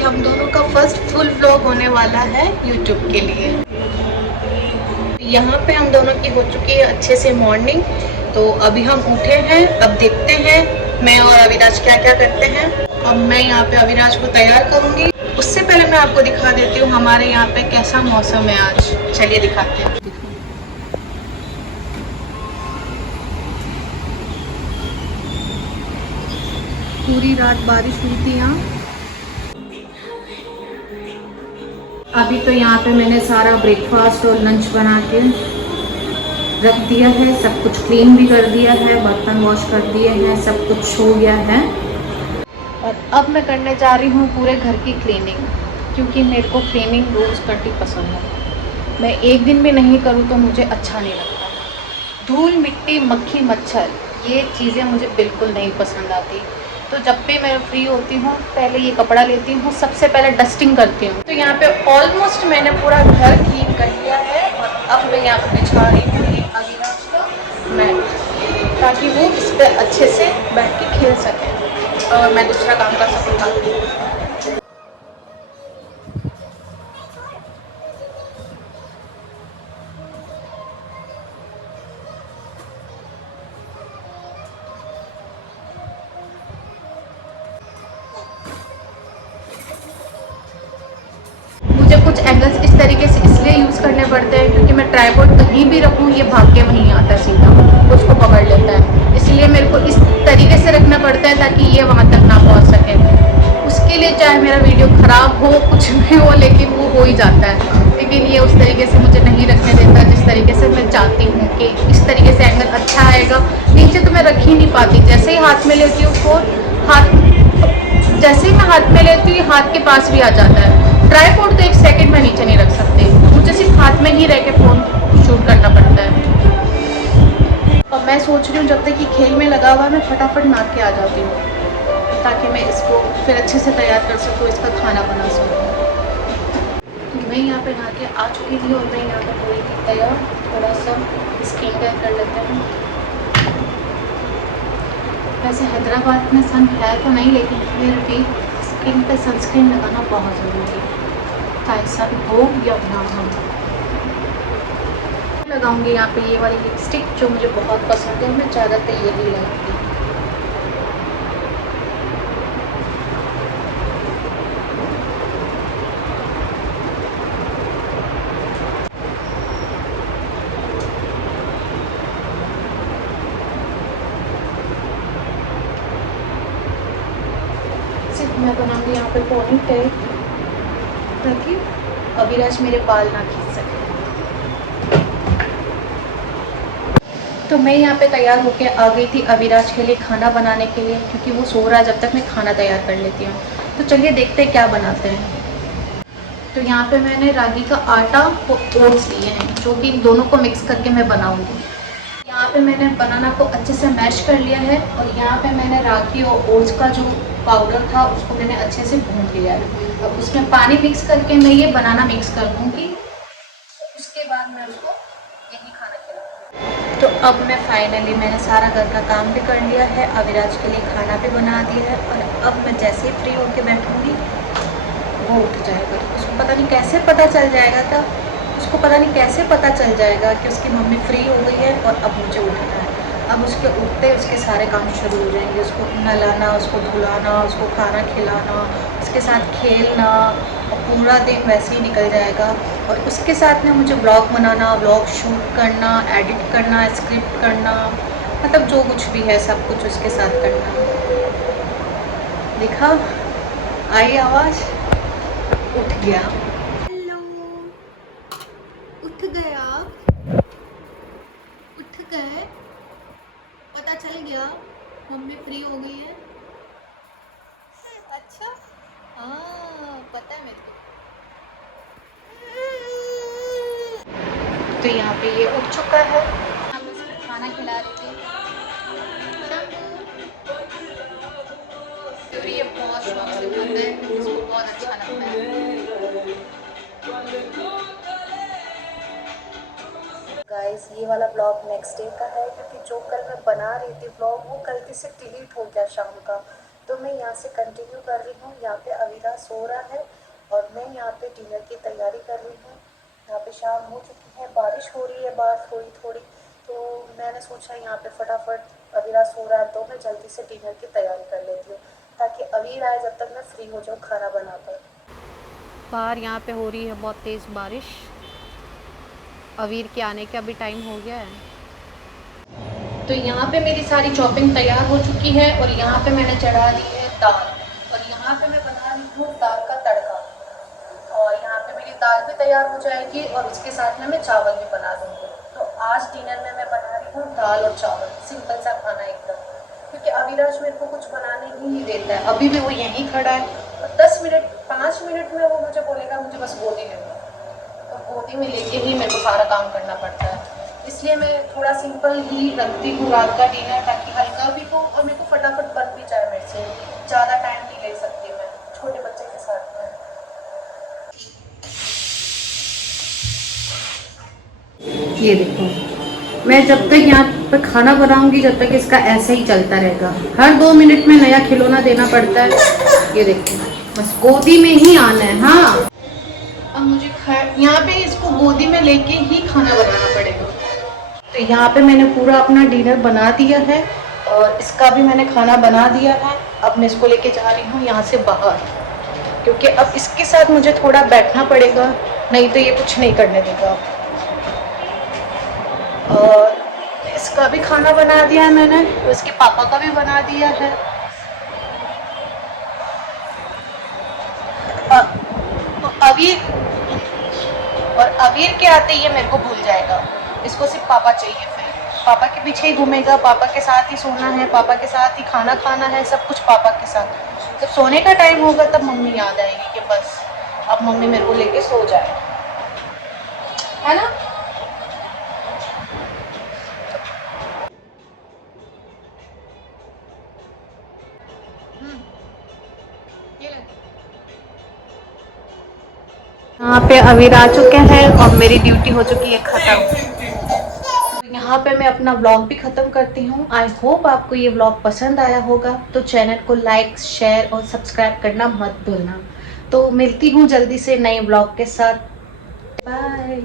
हम दोनों का फर्स्ट फुल व्लॉग होने वाला है यूट्यूब के लिए। यहाँ पे हम दोनों की हो चुकी है अच्छे से मॉर्निंग। तो अभी हम उठे हैं, अब देखते हैं मैं और अविराज क्या क्या करते हैं। अब मैं यहाँ पे अविराज को तैयार करूँगी। उससे पहले मैं आपको दिखा देती हूँ हमारे यहाँ पे कैसा मौसम है आज। चलिए दिखाते हैं। पूरी रात बारिश हुई थी यहाँ। अभी तो यहाँ पे मैंने सारा ब्रेकफास्ट और लंच बना के रख दिया है, सब कुछ क्लीन भी कर दिया है, बर्तन वॉश कर दिए हैं, सब कुछ हो गया है। और अब मैं करने जा रही हूँ पूरे घर की क्लीनिंग, क्योंकि मेरे को क्लीनिंग रोज़ करनी पसंद है। मैं एक दिन भी नहीं करूँ तो मुझे अच्छा नहीं लगता। धूल मिट्टी मक्खी मच्छर ये चीज़ें मुझे बिल्कुल नहीं पसंद आती। तो जब भी मैं फ्री होती हूँ पहले ये कपड़ा लेती हूँ, सबसे पहले डस्टिंग करती हूँ। तो यहाँ पे ऑलमोस्ट मैंने पूरा घर क्लीन कर लिया है और अब मैं यहाँ पे बिछा रही हूँ ये अविनाश का मैट, ताकि वो इस पर अच्छे से बैठ के खेल सकें और मैं दूसरा काम कर सकूँ। मुझे कुछ एंगल्स इस तरीके से इसलिए यूज़ करने पड़ते हैं क्योंकि मैं ट्राइपॉड कहीं भी रखूँ ये भाग के वहीं आता है, सीधा उसको पकड़ लेता है। इसलिए मेरे को इस तरीके से रखना पड़ता है ताकि ये वहाँ तक ना पहुँच सके। उसके लिए चाहे मेरा वीडियो ख़राब हो कुछ भी हो, लेकिन वो हो ही जाता है। लेकिन ये उस तरीके से मुझे नहीं रखने देता जिस तरीके से मैं चाहती हूँ कि इस तरीके से एंगल अच्छा आएगा। नीचे तो मैं रख ही नहीं पाती, जैसे ही हाथ में लेती हूँ फ़ोन, हाथ जैसे ही मैं हाथ में लेती हूँ हाथ के पास भी आ जाता है। ट्राइपॉड तो एक सेकंड में नीचे नहीं रख सकते, मुझे सिर्फ हाथ में ही रह के फ़ोन शूट करना पड़ता है। और मैं सोच रही हूँ जब तक कि खेल में लगा हुआ है मैं फटाफट नहा के आ जाती हूँ, ताकि मैं इसको फिर अच्छे से तैयार कर सकूँ, इसका खाना बना सकूँ। तो मैं यहाँ पे नहा के आ चुकी थी और मैं यहाँ पर पूरी थी तैयार। थोड़ा सा स्किन केयर कर लेते हैं। वैसे हैदराबाद में सन है तो नहीं, लेकिन फिर भी स्किन पे सनस्क्रीन लगाना बहुत ज़रूरी है, चाहे सन हो या ना हो। लगाऊंगी यहाँ पे ये वाली लिपस्टिक जो मुझे बहुत पसंद है, मैं ज़्यादातर यही लगाऊंगी। सिर्फ मैं बनाऊंगी यहाँ पे पोनी टेल, ताकि अविराज मेरे बाल ना खींच सके। तो मैं यहाँ पे तैयार होके आ गई थी अविराज के लिए खाना बनाने के लिए, क्योंकि वो सो रहा है जब तक मैं खाना तैयार कर लेती हूँ। तो चलिए देखते हैं क्या बनाते हैं। तो यहाँ पे मैंने रागी का आटा और ओट्स लिए हैं, जो कि इन दोनों को मिक्स करके मैं बनाऊँगी। यहाँ पे मैंने बनाना को अच्छे से मैश कर लिया है और यहाँ पे मैंने रागी और ओट्स का जो पाउडर था उसको मैंने अच्छे से भून लिया है। अब उसमें पानी मिक्स करके मैं ये बनाना मिक्स कर दूँगी, उसके बाद मैं उसको यही खाना खिलाऊँगी। तो अब मैंने सारा घर का काम भी कर लिया है, अविराज के लिए खाना भी बना दिया है और अब मैं जैसे ही फ्री होकर बैठूँगी वो उठ जाएगा। उसको पता नहीं कैसे पता चल जाएगा था, उसको पता नहीं कैसे पता चल जाएगा कि उसकी मम्मी फ्री हो गई है और अब मुझे उठना है। अब उसके उठते उसके सारे काम शुरू हो जाएंगे, उसको नहलाना, उसको धुलाना, उसको खाना खिलाना, उसके साथ खेलना, और पूरा दिन वैसे ही निकल जाएगा। और उसके साथ में मुझे ब्लॉग बनाना, ब्लॉग शूट करना, एडिट करना, स्क्रिप्ट करना, मतलब जो कुछ भी है सब कुछ उसके साथ करना। देखा, आई आवाज़, उठ गया। हेलो, उठ गया, उठ गए, पता चल गया मम्मी फ्री हो गई है। अच्छा, हाँ पता है मेरे को। तो यहाँ पे ये उठ चुका है, हम इसको खाना खिला रही थी। तो ये बहुत शौक से खाता है, इसको बहुत अच्छा लगता है। गाइस ये वाला ब्लॉग नेक्स्ट डे का है, क्योंकि जो कल मैं बना रही थी ब्लॉग वो गलती से डिलीट हो गया शाम का। तो मैं यहाँ से कंटिन्यू कर रही हूँ। यहाँ पे अविराज सो रहा है और मैं यहाँ पे डिनर की तैयारी कर रही हूँ। यहाँ पे शाम हो चुकी है, बारिश हो रही है बाहर थोड़ी थोड़ी, तो मैंने सोचा यहाँ पे फटाफट अविराज सो रहा है तो मैं जल्दी से डिनर की तैयारी कर लेती हूँ, ताकि अवीर आए जब तक मैं फ्री हो जाऊँ खाना बनाकर। बाहर यहाँ पे हो रही है बहुत तेज़ बारिश। अवीर के आने का भी टाइम हो गया है। तो यहाँ पे मेरी सारी चॉपिंग तैयार हो चुकी है और यहाँ पे मैंने चढ़ा दी है दाल, और यहाँ पे मैं बना रही हूँ दाल का तड़का। और यहाँ पे मेरी दाल भी तैयार हो जाएगी और उसके साथ में मैं चावल भी बना दूँगी। तो आज डिनर में मैं बना रही हूँ दाल और चावल, सिंपल सा खाना एकदम, क्योंकि अविराज मेरे को कुछ बनाने ही नहीं देता है। अभी भी वो यहीं खड़ा है और 10 मिनट 5 मिनट में वो मुझे बोलेगा मुझे बस गोदी में दो, तो गोदी में लेके ही मेरे को सारा काम करना पड़ता है। इसलिए मैं थोड़ा सिंपल ही रखती हूँ रात का डिनर, ताकि हल्का भी हो और मेरे को फटाफट बन भी जाए मेरे से। ज़्यादा टाइम नहीं ले सकती मैं छोटे बच्चे के साथ में। ये देखो, मैं जब तक यहाँ पर खाना बनाऊंगी जब तक इसका ऐसे ही चलता रहेगा। हर 2 मिनट में नया खिलौना देना पड़ता है। ये देखो, बस गोदी में ही आना है। हाँ, अब मुझे यहाँ पे इसको गोदी में लेके ही खाना बनाना पड़ेगा। तो यहाँ पे मैंने पूरा अपना डिनर बना दिया है और इसका भी मैंने खाना बना दिया है। अब मैं इसको लेके जा रही हूँ यहाँ से बाहर, क्योंकि अब इसके साथ मुझे थोड़ा बैठना पड़ेगा, नहीं तो ये कुछ नहीं करने देगा। और इसका भी खाना बना दिया है मैंने, तो इसके पापा का भी बना दिया है। तो अवीर के आते ये मेरे को भूल जाएगा। इसको सिर्फ पापा चाहिए, फिर पापा के पीछे ही घूमेगा, पापा के साथ ही सोना है, पापा के साथ ही खाना खाना है, सब कुछ पापा के साथ। जब सोने का टाइम होगा तब मम्मी याद आएगी कि बस अब मम्मी मेरे को लेके सो जाए, है ना। यहाँ पे अवीर आ चुके हैं और मेरी ड्यूटी हो चुकी है ख़त्म। यहाँ पे मैं अपना व्लॉग भी ख़त्म करती हूँ। आई होप आपको ये व्लॉग पसंद आया होगा, तो चैनल को लाइक शेयर और सब्सक्राइब करना मत भूलना। तो मिलती हूँ जल्दी से नए व्लॉग के साथ। बाय।